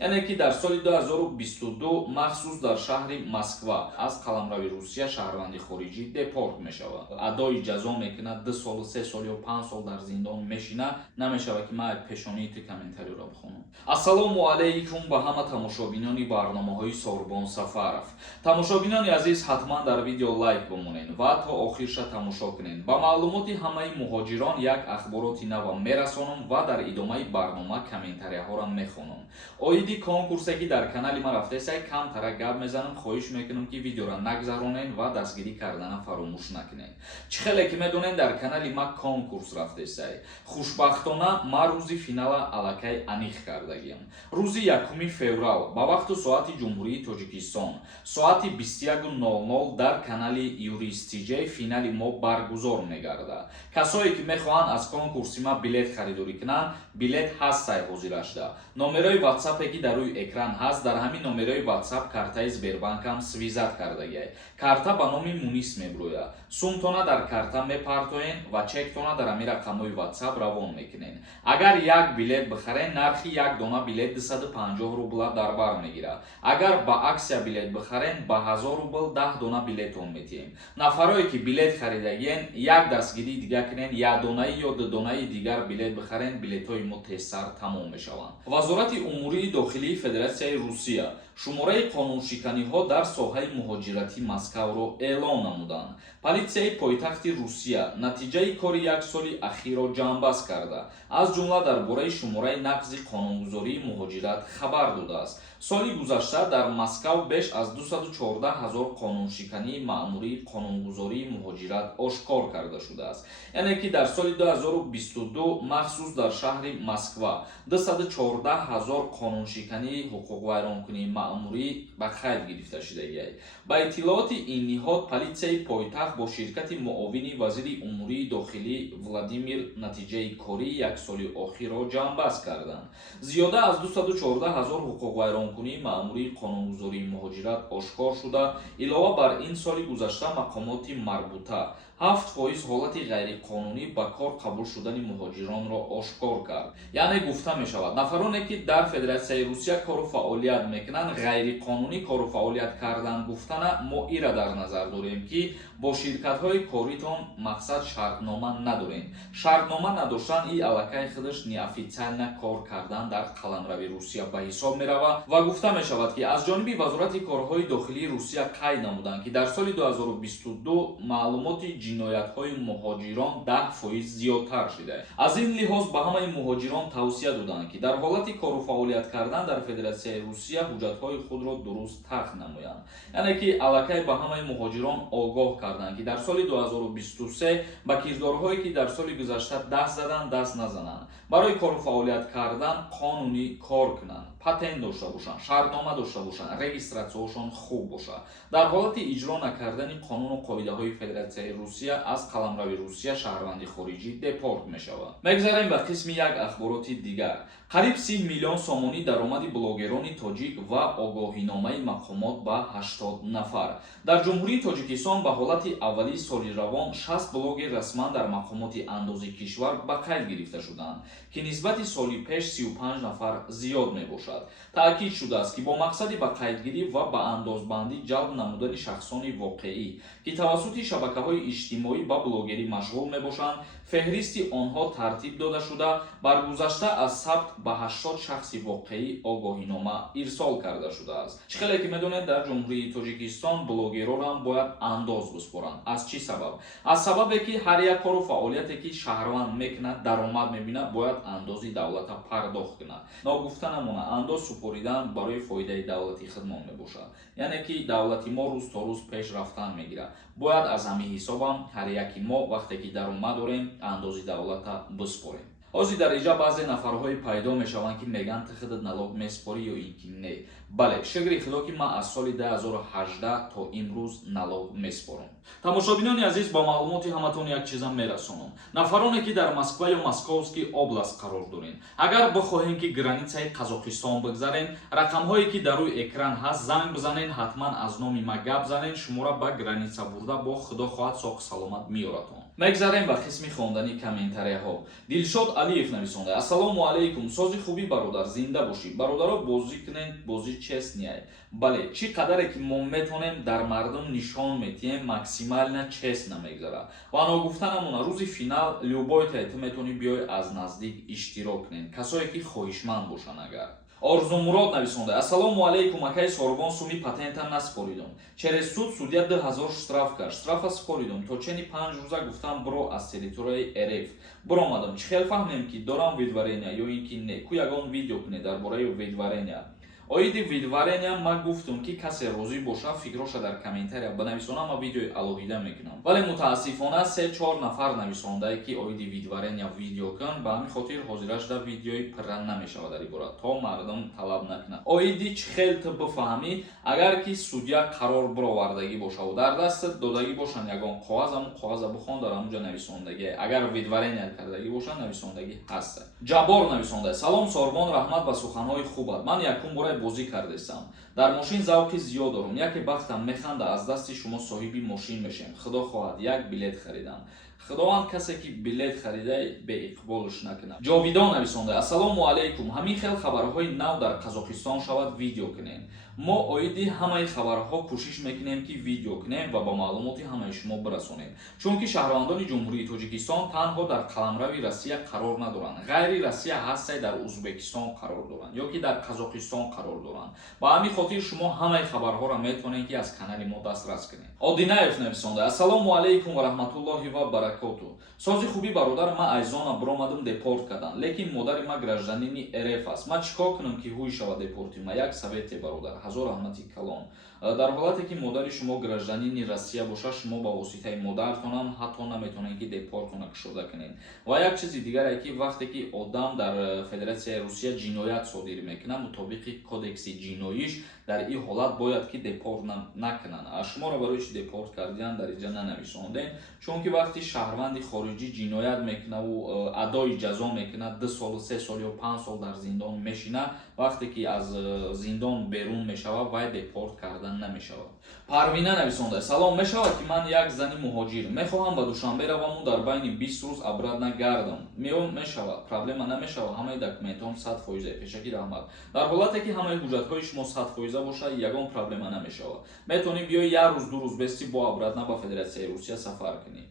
яъне ки дар соли 2022 махсус дар шаҳри Москва аз қаламрави Русия шаҳрванди хориҷӣ депорт мешавад. Адои ҷазо мекунад 2 сол, 3 сол ё 5 сол дар зиндон мешина. Намешавад ки ман пешонии ту комментариёро бихонам. Ассалому алайкум ба ҳама тамошобинони барномаҳои Сорбон Сафаров. Тамошобинони азиз, ҳатман дар видео лайк бимонед ва то охирша тамошо кунед. Ба маълумоти ҳамаи муҳоҷирон як ахбороти нава мерасонам ва дар идомаи барнома комментарияҳоро мехонам. Оиди конкурсе ки дар канали ма рафтесай камтара гап мезанам, хоҳиш мекунам ки видеоро нагзаронед ва дастгирӣ кардана фаромӯш накунед. Чӣ хеле ки медонед, дар канали ма конкурс рафтесай. Хушбахтона ма рӯзи финала аллакай аниқ кардагиам. Рӯзи 1 феврал ба вақту соати ҷумҳурии Тоҷикистон соати 21:00 дар канали Юрис-TJ финали мо баргузор мегардад. Касое ки мехоҳанд аз конкурси ма билет харидорӣ кунанд, билет ҳаст сай ҳозирашда. Номерои WhatsApp ки дар рӯи экран ҳаст, дар ҳамин номерои WhatsApp картаи Сбербанкам свизат кардагиай. Карта ба номи Мунис мебирояд. Сумтона дар карта мепартоен ва чектона дар ҳамин рақамҳои WhatsApp равон мекунен. Агар як билет бихарен, нархи як дона билет 250 рубла дар бар мегирад. Агар ба аксия билет бихарен, ба 1000 рубл 10 дона билетон метиҳем. Нафарое ки билет харидагиен, як дастгирӣ дига кунен, як донаи ё ду донаи дигар билет бихарен, билетҳои мо тезтар тамом мешаванд. Вазорати умурии дохилии Федератсияи Русия шумораи қонуншиканиҳо дар соҳаи муҳоҷирати Москавро эълон намуданд. Полисияи пойтахти Русия натиҷаи кори як соли ахирро ҷамъбаст карда, аз ҷумла дар бораи шумораи нақзи қонунгузории муҳоҷират хабар додааст. Соли гузашта дар Москав беш аз 214 000 қонуншикании маъмурии қонунгузории муҳоҷират ошкор карда шудааст. яъне ки дар соли 2022 махсус дар шаҳри Москва 214 000 қонуншикании ҳуқуқвайронкунии маъмурӣ ба қайд гирифта шудагиай. Ба иттилооти ин ниҳод, полисияи пойтахт бо ширкати муовини вазири умурии дохилӣ Владимир натиҷаи кории як соли охирро ҷамъбаст карданд. Зиёда аз 214 000 ҳуқуқвайронкунии маъмурии қонунгузории муҳоҷират ошкор шуда, илова бар ин соли гузашта мақомоти марбута 7% ҳолати ғайриқонунӣ ба кор қабул шудани муҳоҷиронро ошкор кард. яъне гуфта мешавад, нафароне ки дар Федератсияи Русия кору фаъолият мекунанд, ғайриқонунӣ кору фаъолият кардан гуфтана мо ира дар назар дорем ки бо ширкатҳои коритон мақсад шартнома надорем. Шартнома надоштан и аллакай худаш неофициально кор кардан дар қаламрави Русия ба ҳисоб меравад ва гуфта мешавад ки аз ҷониби Вазорати корҳои дохилии Русия қайд намуданд ки дар соли 2022 маълумоти ҷиноятҳои муҳоҷирон 10% зиёдтар шуда. Аз ин лиҳоз ба ҳамаи муҳоҷирон тавсия доданд ки дар ҳолати кору фаъолият кардан дар Федератсияи Русия ҳуҷҷатҳои худро дуруст тахт намоянд. яъне ки аллакай ба ҳамаи муҳоҷирон огоҳ карданд ки дар соли 2023 ба кирдорҳое ки дар соли гузашта даст заданд, даст назананд. Барои кору фаъолият кардан қонунӣ кор кунанд, патент дошта бошанд, шартнома дошта бошанд, регистратсияошон хуб бошад. Дар ҳолати иҷро накардани қонуну қоидаҳои Федератсияи Русия аз қаламрави Русия шаҳрванди хориҷӣ депорт мешавад. Мегзарем ба қисми як ахбороти дигар. Қариб 30 миллион сомонӣ даромади блогерони тоҷик ва огоҳиномаи мақомот ба 80 нафар. Дар ҷумҳурии Тоҷикистон ба ҳолати аввалии соли равон 60 блогер расман дар мақомоти андози кишвар ба қайд гирифта шуданд, ки нисбати соли пеш 35 нафар зиёд мебошад. таъкид шудааст ки бо мақсади ба қайдгирӣ ва ба андозбандӣ ҷалб намудани шахсони воқеӣ, ки тавассути шабакаҳои иҷтимоӣ ба блогерӣ машғул мебошанд, феҳристи онҳо тартиб дода шуда, баргузашта аз сабт ба 80 шахси воқеӣ огоҳинома ирсол карда шудааст. Чӣ хеле ки медонед, дар ҷумҳурии Тоҷикистон блогерон ҳам бояд андоз биспоранд. Аз чӣ сабаб? Аз сабабе ки ҳар як кору фаъолияте ки шаҳрванд мекунад, даромад мебинад, бояд андози давлата пардохт кунад. Ногуфта намонад, андоз супоридан барои фоидаи давлати хидмат мебошад. яъне ки давлати мо рӯз то рӯз пеш рафтан мегирад. бояд аз ҳамин ҳисобам ҳар яки мо вақте ки даромад дорем, андози давлата биспорем. ҳозир дар иҷа баъзе нафарҳои пайдо мешаванд ки мегӯянд ти худат налог меспорӣ ё ин ки не. бале, шукри худо ки ман аз соли 2018 то имрӯз налог меспорам. тамошобинони азиз, ба маълумоти ҳаматон як чиза мерасонам. нафароне ки дар Москва ё Московский област қарор дорем, агар бихоҳем ки границаи Қазоқистон бигзарем, рақамҳое ки дар рӯи экран ҳаст, занг бизанен, ҳатман аз номи ма гап занен, шуморо ба граница бурда бо худо хоҳад соҳ саломат меёратон. мегзарем ба қисми хондани комментарияҳо. Дилшод Алиев нависонда: ассалому алайкум, сози хуби бародар, зинда бошӣ. Бародаро бозӣ кунед, бозӣ чест нияй. Бале, чӣ қадаре ки мо метонем дар мардум нишон метиҳем, максимална чест намегзара. Ва ногуфтанамона рӯзи финал любойте ту метонӣ биёй аз наздик иштирок кунед, касое ки хоҳишманд бошанд. Агар Орзумурод нависонда: ассалому алейкум, акай соргон суми патента наспоридум. Через суд судя 2000 штраф кард. Штрафа споридум. То чени 5 рӯза гуфтам бро аз территорияи РФ. Биромадам. Чӣ хел фаҳмем ки дорам видварения ё ин ки не. Ку ягон видео кунед дар бораи видварения. Оиди видварения ма гуфтум ки касе розӣ боша фикроша дар комментария бинависонам ва видеои алоҳида мекунам. Вале мутаассифона 3-4 нафар нависондае ки оиди видварения видео кун, ба ҳамин хотир ҳозираш дар видеои пурра намешавад дар ибора, то мардум талаб накунад. Оиди чӣ хел ту бифаҳмӣ, агар ки судя қарор бировардагӣ бошаву дар дастат додагӣ бошанд ягон қоғаз, ҳамун қоғаза бихон дар ҳамунҷа нависондагӣ. Агар видварения кардагӣ бошанд нависондагӣ ҳаст. Ҷаббор нависонда: салом Сорбон, раҳмат ба суханҳои хубат. Ман якум бора бозӣ кардесам. Дар мошин завқи зиёд дорам. Яке бахтам механда аз дасти шумо соҳиби мошин мешем. Худо хоҳад як билет харидам. Худованд касе ки билет харида беиқболш накунад. Ҷовидон нависонда: ассалому алейкум, ҳамин хел хабарҳои нав дар Қазоқистон шавад видео кунем. Мо оиди ҳамаи хабарҳо кӯшиш мекунем ки видео кунем ва ба маълумоти ҳамаи шумо бирасонем. Чунки шаҳрвандони ҷумҳурии Тоҷикистон танҳо дар қаламрави Россия қарор надоранд. Ғайри Россия ҳастай дар Узбекистон қарор доранд ё ки дар Қазоқистон қарор доранд. Ба ҳамин хотир шумо ҳамаи хабарҳоро метавонед ки аз канали мо дастрас кунед. Одинаев нависонда: ассалому алейкум ва раҳматуллоҳи ва баракоту. Сози хуби бародар, ма айзона биромадам депорт кардам, лекин модари ма гражданини РФ аст. Ма чикор кунам ки ҳуй шава депорти ма? Як совете бародар, ҳазор раҳмати калон. Дар ҳолате ки модари шумо гражданини Россия боша, шумо ба воситаи модартонам ҳатто наметавонед ки депортона кушода кунед. Ва як чизи дигаре ки вақте ки одам дар Федератсияи Русия ҷиноят содир мекунад, мутобиқи кодекси ҷиноиш, дар ин ҳолат бояд ки депорт накунанд. Шуморо барои чӣ депорт кардиан дар инҷа нанависондем, чунки вақти шаҳрванди хориҷӣ ҷиноят мекунаву адои ҷазо мекунад, 2 сол, 3 сол ё 5 сол дар зиндон мешинад, вақте ки аз зиндон берун мешавад, вай депорт кардан намешавад. Парвина нависонда: салом, мешавад ки ман як зани муҳоҷир мехоҳам ба Душанбе раваму дар байни 20 рӯз обратно гардам. Мешавад, проблема намешавад, ҳамаи документҳом 100%. Пешакӣ раҳмат. Дар ҳолате ки ҳамаи ҳуҷҷатҳои шумо 100% боша, ягон проблема намешавад. Метавонӣ биёй 1 рӯз 2 рӯз бести бо обратно ба Федератсияи Русия сафар кунӣ.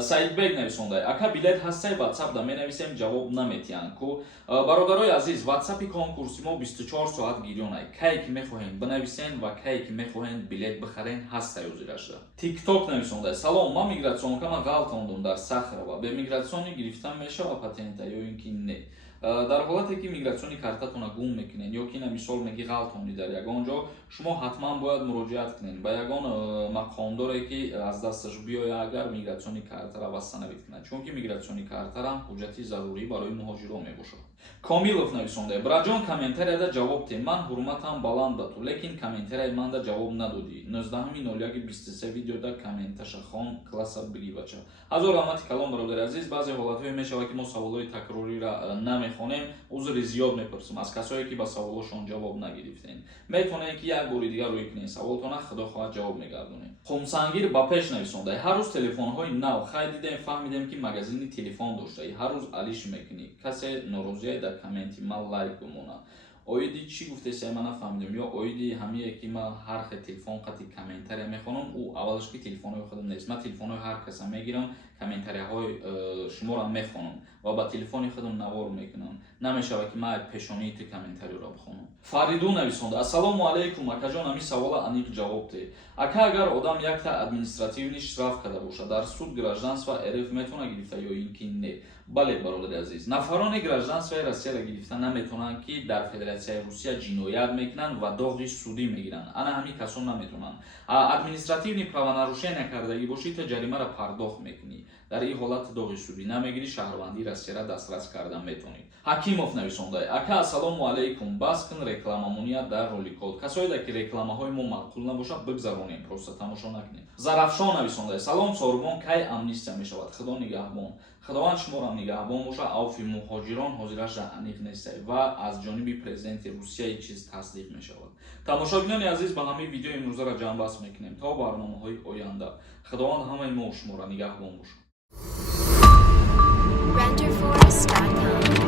Саидбек нависонда: ака билет ҳастай WhatsApp да менависем, ҷавоб наметиҳанд ку. Бародарои азиз, WhatsApp-и конкурси мо 24 соат гирёнай. Кае ки мехоҳем бинависен ва кае ки мехоҳем билет бихарен ҳастай ҳозирашда. TikTok нависонда: салом, ман мигратсионкама ғалтондум дар Сахарова. Бе мигратсиони гирифтан мешава патента ё ин ки не? Дар ҳолате ки мигратсиони картатона гум мекунед ё ки на мисол меги ғалтонӣ дар ягон ҷо, шумо ҳатман бояд муроҷиат кунед ба ягон мақомдоре ки аз дасташ биёя, агар мигратсиони картара вастанавид кунад, чунки мигратсиони картарам ҳуҷҷати зарурӣ барои муҳоҷирон мебошад. Комилов нависонда: браҷон, комментарияда ҷавоб де. Ман ҳурматам баланд ба ту, лекин комментарияи манда ҷавоб надодӣ. 19/01/23 видеода комменташа хон класса бигивача. ҳазор раҳмати калон бародари азиз. баъзе ҳолатҳое мешавад ки мо саволҳои такрориро намехонем, узри зиёд мепурсем аз касое ки ба саволҳошон ҷавоб нагирифтем. метавонед ки як бори дигар рӯй кунед саволтона, худо хоҳад ҷавоб мегардонем. Хумсангир ба пеш нависонда: ҳар рӯз телефонҳои нав хай дидем, фаҳмидем ки магазини телефон доштаӣ, ҳар рӯз алиш мекунӣ. касе норозие дар комменти ман лайк бимонад. Оиди чӣ гуфтеся, ман нафаҳмидем. Ё оиди ҳамие ки ман ҳар хел телефон қати комментария мехонам, ӯ аввалаш ки телефонои худам нест. Ман телефонои ҳар каса мегирам, комментарияҳои шуморо мехонам ва ба телефони худам навор мекунам. Намешавад ки ман пешонии ту комментариёро бихонам. Фариду нависонда: ассалому алейкум, акаҷон, ҳамин савола аниқ ҷавоб де. Ака агар одам якта административни штраф карда бошад, дар суд гражданства РФ метавона гирифта ё ин ки не? Бале бародари азиз, нафарони гражданствои Россияро гирифта наметавонанд ки дар Федератсияи Русия ҷиноят мекунанд ва доғи судӣ мегиранд. Ана ҳамин касон наметавонанд. Административни правонарушения кардагӣ бошӣ, то ҷаримаро пардохт мекунӣ. Дар ин ҳолат доғи судӣ намегирӣ, шаҳрвандии Россияро дастрас кардан метавонӣ. Ҳакимов нависонда: ака, ассалому алейкум, бас кун рекламамоният дар роликот. Касоеда ки рекламаҳои мо маъқул набошад, бигзаронем, просто тамошо накунем. Зарафшон нависонда: салом Сорбон, кай амнистия мешавад? Худо нигаҳбон. Худованд шуморо нигаҳбон боша. Авфи муҳоҷирон ҳозираш аниқ нестай ва аз ҷониби президенти Русия чиз тасдиқ мешавад. Тамошобинони азиз, ба ҳамин видеои имрӯзаро ҷамъбаст мекунем то барномаҳои оянда. Худованд ҳамаи мо шуморо нигаҳбон бошад. RenderForest.com